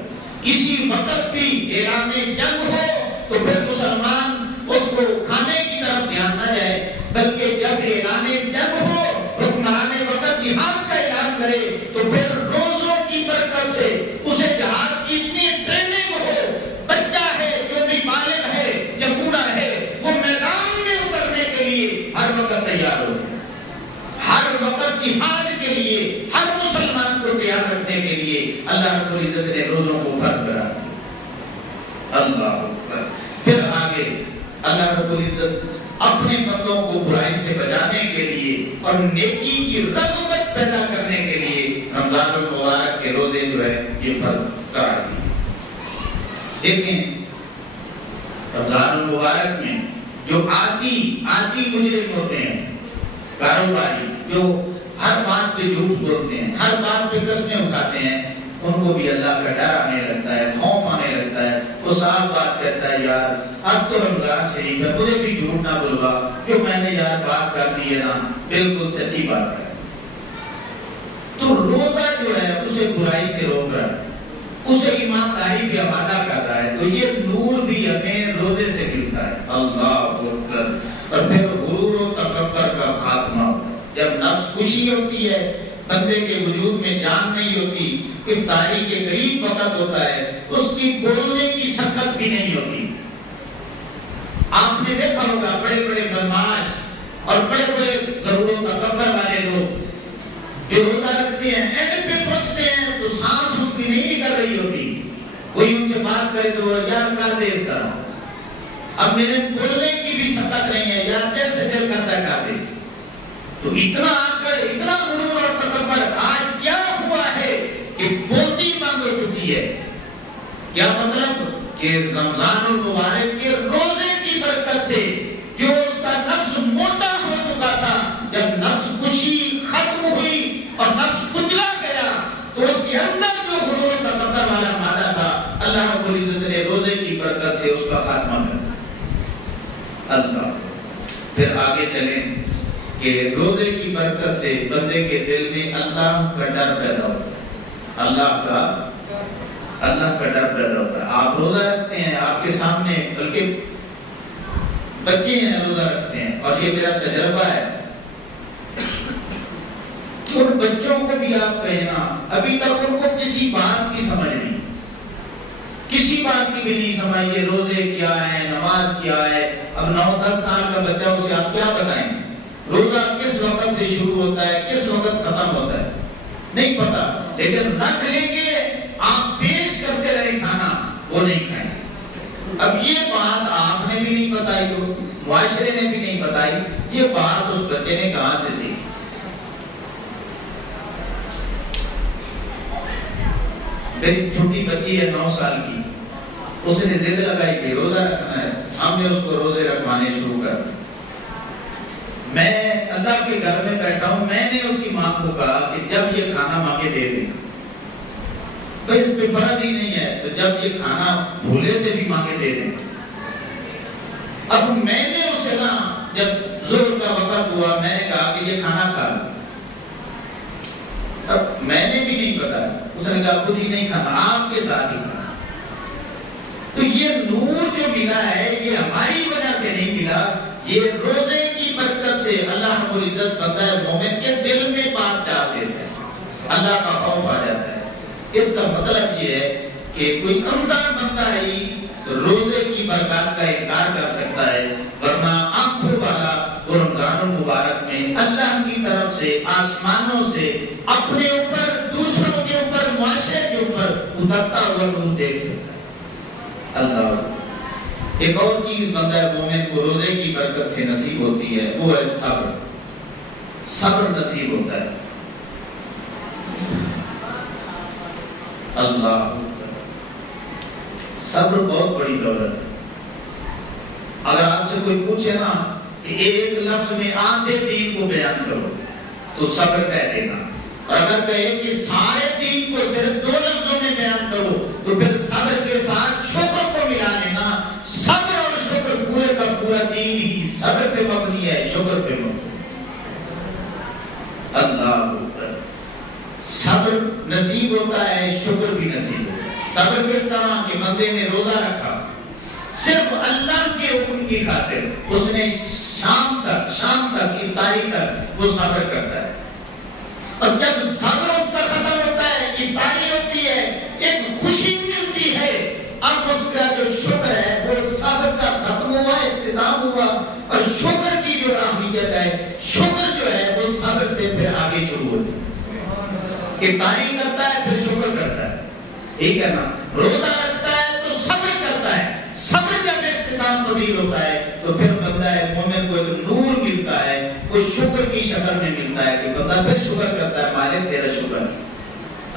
کسی وقت بھی اعلان جنگ ہو تو پھر مسلمان اس کو کھانے کی طرف دھیان نہ جائے، بلکہ جب اعلان جنگ ہو، حکمران وقت جہاد کا اعلان کرے تو پھر روزوں کی برکت سے اسے جہاد کی اتنی ٹریننگ ہو، بچہ ہے جو بھی بالغ ہے یا بوڑھا ہے، وہ میدان میں اترنے کے لیے ہر وقت تیار ہو، ہر وقت جہاد کے لیے ہر مسلمان کو تیار رکھنے کے لیے اللہ رب العزت نے روزوں کو فرض کرا۔ اللہ اکبر۔ پھر آگے اللہ رب العزت اپنے بندوں کو برائی سے بچانے کے لیے اور نیکی کی رغبت پیدا کرنے کے لیے رمضان المبارک کے روزے جو ہے یہ فرض کرا دیے۔ دیکھیں رمضان المبارک میں جو آتی مجرم ہوتے ہیں، کاروباری جو ہر بات پہ جھوٹ بولتے ہیں، ہر بات پہ قسمیں اٹھاتے ہیں، ان کو بھی اللہ کا ڈر آنے لگتا ہے، خوف آنے لگتا ہے۔ وہ صاحب بات کہتا ہے، یار اب تو رمضان شریف ہے، مجھے بھی جھوٹ نہ بلوا، جو میں نے یار بات کر دی ہے نا بالکل سچی بات ہے۔ تو روزہ جو ہے اسے برائی سے روک رہا ہے، اسے ایمانداری بھی حوالہ کرتا ہے۔ تو یہ نور بھی ہمیں روزے سے ملتا ہے۔ اللہ اکبر۔ اور پھر غرور و تکبر کا خاتمہ ہوتا ہے۔ جب نفس خوشی ہوتی ہے، بندے کے وجود میں جان نہیں ہوتی، افطاری کے قریب وقت ہوتا ہے، اس کی بولنے کی سخت بھی نہیں ہوتی۔ آپ نے دیکھا ہوگا بڑے بڑے بدماش اور بڑے بڑے غرور و تکبر والے لوگ جو روزہ رکھتے ہیں، اینڈ پہ پہنچتے ہیں تو سانس اس کی نہیں نکل رہی ہوتی، کوئی ان سے بات کرے تو یار کر دے اس طرح، اب میرے بولنے کی بھی سخت نہیں ہے، یار کیسے دل کرتا ہے کر دے۔ تو اتنا آ کر اتنا غرور اور تکبر آج کیا ہوا ہے کہ بولتی بند ہو چکی ہے۔ کیا مطلب کہ رمضان المبارک کے روزے کی برکت سے جو اس کا نفس موٹا ہو چکا تھا، جب نفس خوشی ختم ہوئی اور نفس کچلا گیا تو اس کے اندر جو غرور اور تکبر والا مادہ تھا، اللہ رب العزت نے روزے کی برکت سے اس کا خاتمہ کر دیا۔ اللہ۔ پھر آگے چلیں کہ روزے کی برکت سے بندے کے دل میں اللہ کا ڈر پیدا ہوتا ہے، اللہ کا ڈر پیدا ہوتا ہے۔ آپ روزہ رکھتے ہیں، آپ کے سامنے بلکہ بچے ہیں روزہ رکھتے ہیں، اور یہ میرا تجربہ ہے کہ ان بچوں کو بھی آپ کہنا، ابھی تک ان کو کسی بات کی سمجھ نہیں، کسی بات کی بھی نہیں سمجھ، یہ روزے کیا ہے، نماز کیا ہے۔ اب 9-10 سال کا بچہ، اسے آپ کیا بتائیں روزہ کس وقت سے شروع ہوتا ہے، کس وقت ختم ہوتا ہے، نہیں پتا، لیکن رکھ لیں گے، آپ پیش کرتے رہے کھانا، وہ نہیں کھائیں گے۔ اب یہ بات آپ نے بھی نہیں بتائی، تو معاشرے نے بھی نہیں بتائی، یہ بات اس بچے نے کہاں سے سیکھی؟ میری چھوٹی بچی ہے 9 سال کی، اس نے ضد لگائی کہ روزہ رکھنا ہے، ہم نے اس کو روزے رکھوانے شروع کر۔ میں اللہ کے گھر میں بیٹھا ہوں، میں نے اس کی ماں کو کہا کہ جب یہ کھانا مانگے دے دیں، تو اس پہ فرض ہی نہیں ہے، تو جب یہ کھانا بھولے سے بھی مانگے دے دیں۔ اب میں نے اسے نا، جب ظہر کا وقت ہوا، میں نے کہا کہ یہ کھانا کھا لو۔ اب میں نے بھی نہیں بتایا، اس نے کہا خود ہی نہیں کھانا، آپ کے ساتھ ہی کھانا۔ تو یہ نور جو ملا ہے یہ ہماری وجہ سے نہیں ملا، یہ روزے کی برکت سے اللہ رب العزت بندہ مومن کے دل میں بات ڈال دیتا ہے، اللہ کا خوف آ جاتا ہے۔ اس کا مطلب یہ ہے کہ کوئی اندھا بندہ ہی روزے کی برکات کا انکار کر سکتا ہے، ورنہ آنکھوں والا وہ رمضان المبارک میں اللہ کی طرف سے آسمانوں سے اپنے اوپر، دوسروں کے اوپر، معاشرے کے اوپر اترتا ہوا نور دیکھ سکتا ہے۔ اللہ ایک اور چیز بندہ مومن کو روزے کی برکت سے نصیب ہوتی ہے، وہ ہے صبر۔ صبر نصیب ہوتا ہے۔ اللہ صبر بہت بڑی دولت ہے۔ اگر آپ سے کوئی پوچھے نا کہ ایک لفظ میں آدھے دین کو بیان کرو تو صبر کہہ دے گا، اور اگر کہے کہ سارے دین کو صرف 2 لفظوں میں بیان کرو تو پھر صبر کے ساتھ شکر کو ملا لینا۔ صبر اور شکر پورے کا پورا دین ہی صبر پہ مبنی ہے، شکر پہ مبنی۔ اللہ صبر نصیب ہوتا ہے، شکر بھی نصیب ہوتا ہے۔ صبر کس طرح کہ بندے نے روزہ رکھا صرف اللہ کے حکم کی خاطر، اس نے شام تک افطاری تک وہ صبر کرتا ہے، اور جب صبر اس کا ختم ہوتا ہے، افطاری ہوتی ہے، ایک خوشی ملتی ہے، اب اس کا جو شکر ہے وہ صبر کا ختم ہوا، اختتام ہوا، اور شکر کی جو اہمیت ہے، شکر جو ہے وہ صبر سے پھر آگے شروع ہوتی ہے۔ افطاری کرتا ہے پھر شکر کرتا ہے، ٹھیک ہے نا؟ روزہ رکھتا ہے تو صبر کرتا ہے، صبر جب اختتام پذیر ہوتا ہے تو پھر بندہ مومن کو ایک نور ملتا ہے، وہ شکر کی شکل میں ملتا ہے کہ بندہ پھر شکر کرتا ہے، مالک تیرا شکر ہے۔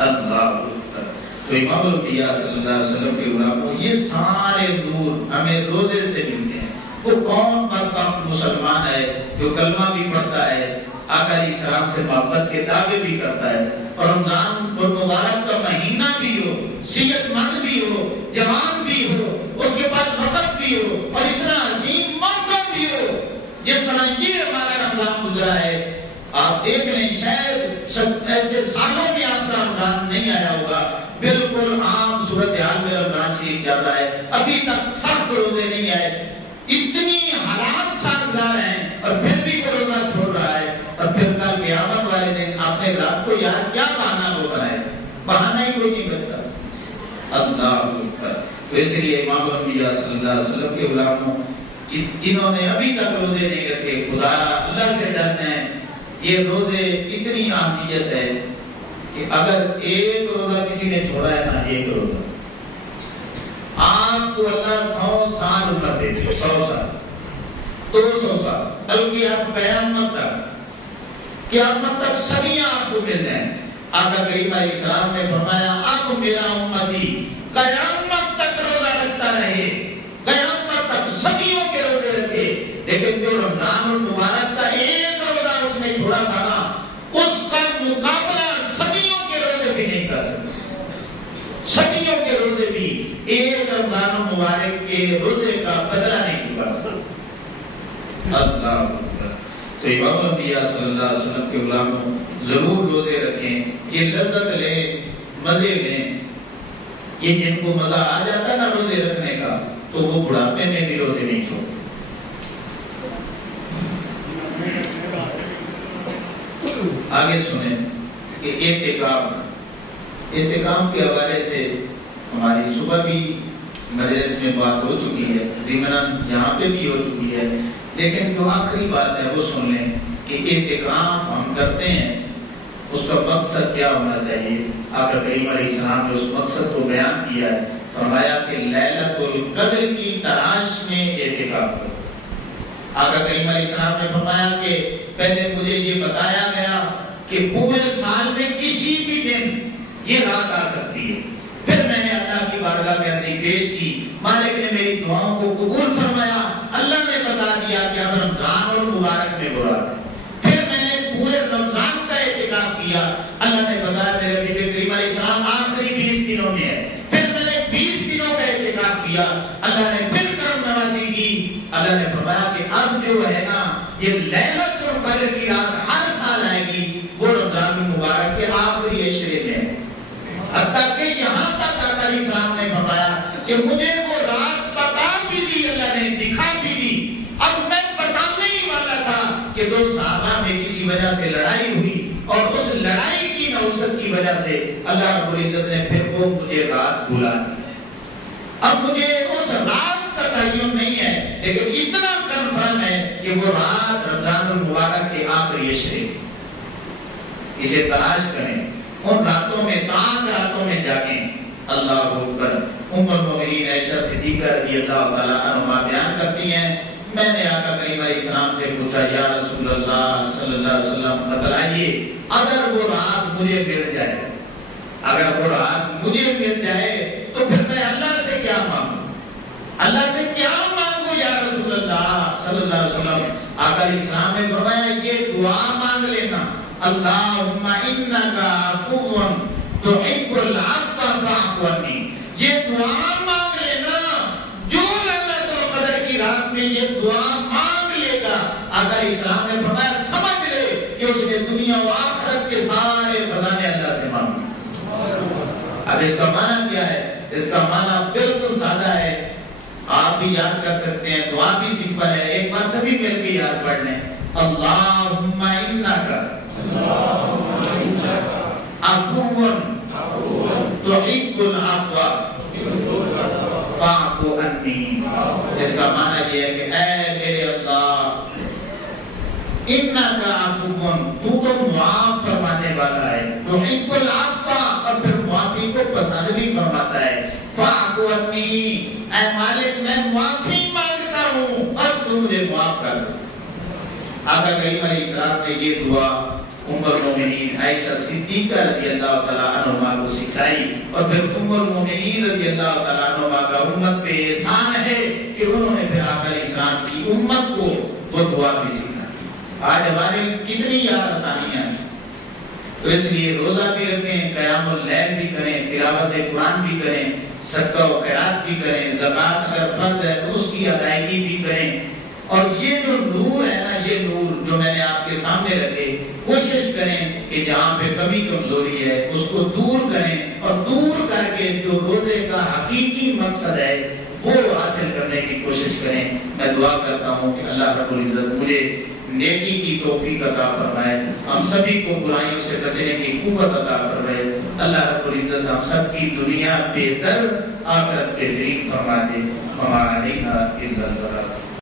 اللہ اکبر۔ تو امام الانبیاء صلی اللہ علیہ وسلم کے غلاموں، یہ سارے نور ہمیں روزے سے ملتے ہیں۔ وہ کون بدبخت مسلمان ہے جو کلمہ بھی پڑھتا ہے، آقا علیہ السلام سے محبت کے دعوے بھی کرتا ہے، اور رمضان مبارک کا مہینہ بھی ہو، صحت مند بھی ہو، جوان بھی ہو، اس کے پاس وقت بھی ہو، اور اتنا عظیم موقع بھی ہو جس طرح یہ ہمارا رمضان گزرا ہے۔ آپ دیکھ لیں شاید ایسے سالوں میں آپ کا رمضان نہیں آیا ہوگا، بالکل عام صورتحال میں رمضان شریف چل رہا ہے، ابھی تک سخت روزے نہیں آئے، اتنی حالات سازگار ہیں، اور پھر بھی وہ روزہ چھوڑ رہا ہے، اور پھر کل قیامت والے دن اپنے رب کو یار کیا بہانہ وہ بنائے، بہانہ ہی کوئی نہیں بنتا۔ اللہ اکبر۔ تو اس لیے امام الانبیاء صلی اللہ علیہ وسلم کے غلاموں جنہوں نے ابھی تک روزے نہیں رکھے، خدا اللہ سے ڈرنا ہے۔ یہ روزے اتنی اہمیت ہے کہ اگر ایک روزہ کسی نے چھوڑا ہے نا، ایک روزہ، آپ کو اللہ 100 سال عمر دے، 100 سال، 200 سال، بلکہ آپ قیامت تک صدیاں آپ کو مل جائیں۔ آقا کریم علیہ السلام نے فرمایا اب میرا امتی قیامت تک روزہ رکھتا رہے، قیامت تک صدیوں کے روزے رکھے، لیکن جو رمضان المبارک کا ایک روزہ اس نے چھوڑا تھا نا، اس کا مقابلہ صدیوں کے روزے بھی نہیں کر سکتے۔ صدیوں کے روزے بھی ایک رمضان المبارک کے روزے کا بدلہ نہیں چکا سکتے۔ اللہ اکبر۔ تو امام الانبیاء صلی اللہ علیہ وسلم کے غلاموں، ضرور روزے رکھیں، یہ لذت لیں، مزے لیں۔ یہ جن کو مزہ آ جاتا ہے نا روزے رکھنے کا، تو وہ بڑھاپے میں بھی روزے نہیں چھوڑتے۔ آگے سنیں کہ اعتکاف کے حوالے سے ہماری صبح بھی مجلس میں بات ہو چکی ہے، ضمناً یہاں پہ بھی ہو چکی ہے، لیکن جو آخری بات ہے وہ سن لیں کہ اعتکاف ہم کرتے ہیں، اس کا مقصد کیا ہونا چاہیے۔ آقا کریم علیہ السلام نے اس مقصد کو بیان کیا ہے، فرمایا کہ لیلۃ القدر کی تلاش میں اعتکاف کرو۔ آقا کریم علیہ السلام نے فرمایا کہ پہلے مجھے یہ بتایا گیا کہ پورے سال میں کسی بھی دن یہ رات آ سکتی ہے، پھر میں نے اللہ کی بارگاہ میں عرضی پیش کی، مالک نے میری دعاؤں کو قبول فرمایا، اللہ نے بتا دیا کہ اب رمضان اور مبارک میں برا ہے، پھر میں نے پورے رمضان کا اعتکاف کیا، اللہ نے بتایا میرے نبی کریم علیہ السلام آخری 20 دنوں میں ہے، پھر میں نے 20 دنوں کا اعتکاف کیا، اللہ نے پھر کرم نوازی کی، اللہ نے فرمایا کہ اب جو ہے نا یہ لیلۃ القدر کی رات ہر سال آئے گی، وہ رمضان المبارک کے آخری عشرے میں ہے۔ حتیٰ کہ یہاں تک آقا علیہ السلام نے فرمایا کہ مجھے وہ وجہ سے لڑائی ہوئی اور اس لڑائی کی نوسط کی وجہ سے اللہ رب العزت نے پھر وہ مجھے رات بلا دی. اب مجھے اس رات کا تعین نہیں ہے لیکن اتنا کنفرم ہے کہ وہ رات رمضان المبارک کے آخری عشرے. اسے تلاش کریں، ان راتوں میں تانگ راتوں میں جاگیں. اللہ اکبر. ام المؤمنین عائشہ صدیقہ رضی اللہ تعالیٰ عنہا بیان کرتی ہیں میں نے آقا کریم علیہ السلام سے پوچھا یا رسول اللہ صلی اللہ علیہ وسلم بتلائیے اگر وہ رات مجھے مل جائے، اگر وہ رات مجھے مل جائے تو پھر میں اللہ سے کیا مانگوں، اللہ سے کیا مانگوں یا رسول اللہ صلی اللہ علیہ وسلم. آقا علیہ السلام نے فرمایا یہ دعا مانگ لینا اللہم انکا عفو تحب العفو فاعف عنی. یہ دعا مانگ لینا جو ليلۃ القدر کی رات میں یہ دعا مانگ لے گا. آقا علیہ السلام نے فرمایا سمجھ لے کہ اس نے دنیا و آخرت کے سارے خزانے اللہ سے مانگے. اب اس کا معنی کیا ہے؟ اس کا معنی بالکل سادہ ہے، آپ بھی یاد کر سکتے ہیں، دعا بھی سمپل ہے. ایک بار سبھی مل کے یاد پڑھ لیں اللہم انکا عفو تحب العفو فاعف عنی. اس کا معنی یہ ہے کہ اے میرے اللہ انکا عفو، تو معاف فرمانے والا ہے، تحب العفو اور پھر معافی کو پسند بھی فرماتا ہے. فاعف عنی، اے مالک میں معافی مانگتا ہوں بس تو مجھے معاف کر دو. آقا کریم علیہ السلام نے یہ دعا ام المؤمنین عائشہ صدیقہ رضی اللہ تعالیٰ عنہا کو سکھائی اور پھر ام المؤمنین رضی اللہ تعالیٰ عنہا کا امت پہ احسان ہے کہ انہوں نے پھر آقا علیہ السلام کی امت کو وہ دعا بھی سکھائی. آج ہمارے کتنی یاد آسانیاں ہیں، تو اس لیے روزہ بھی رکھیں، قیام اللیل بھی کریں، تلاوت قرآن بھی کریں، صدقہ و خیرات بھی کریں، زکوٰۃ اگر فرض ہے تو اس کی ادائیگی بھی کریں. اور یہ جو نور ہے نا، یہ نور جو میں نے آپ کے سامنے رکھے، کوشش کریں کہ جہاں پہ کمی کمزوری ہے اس کو دور کریں اور دور کر کے جو روزے کا حقیقی مقصد ہے وہ حاصل کرنے کی کوشش کریں. میں دعا کرتا ہوں کہ اللہ رب العزت مجھے نیکی کی توفیق عطا فرمائے، ہم سبھی کو برائیوں سے بچنے کی قوت عطا فرمائے. اللہ رب العزت ہم سب کی دنیا بہتر آخرت بہترین فرما دے. ہمارا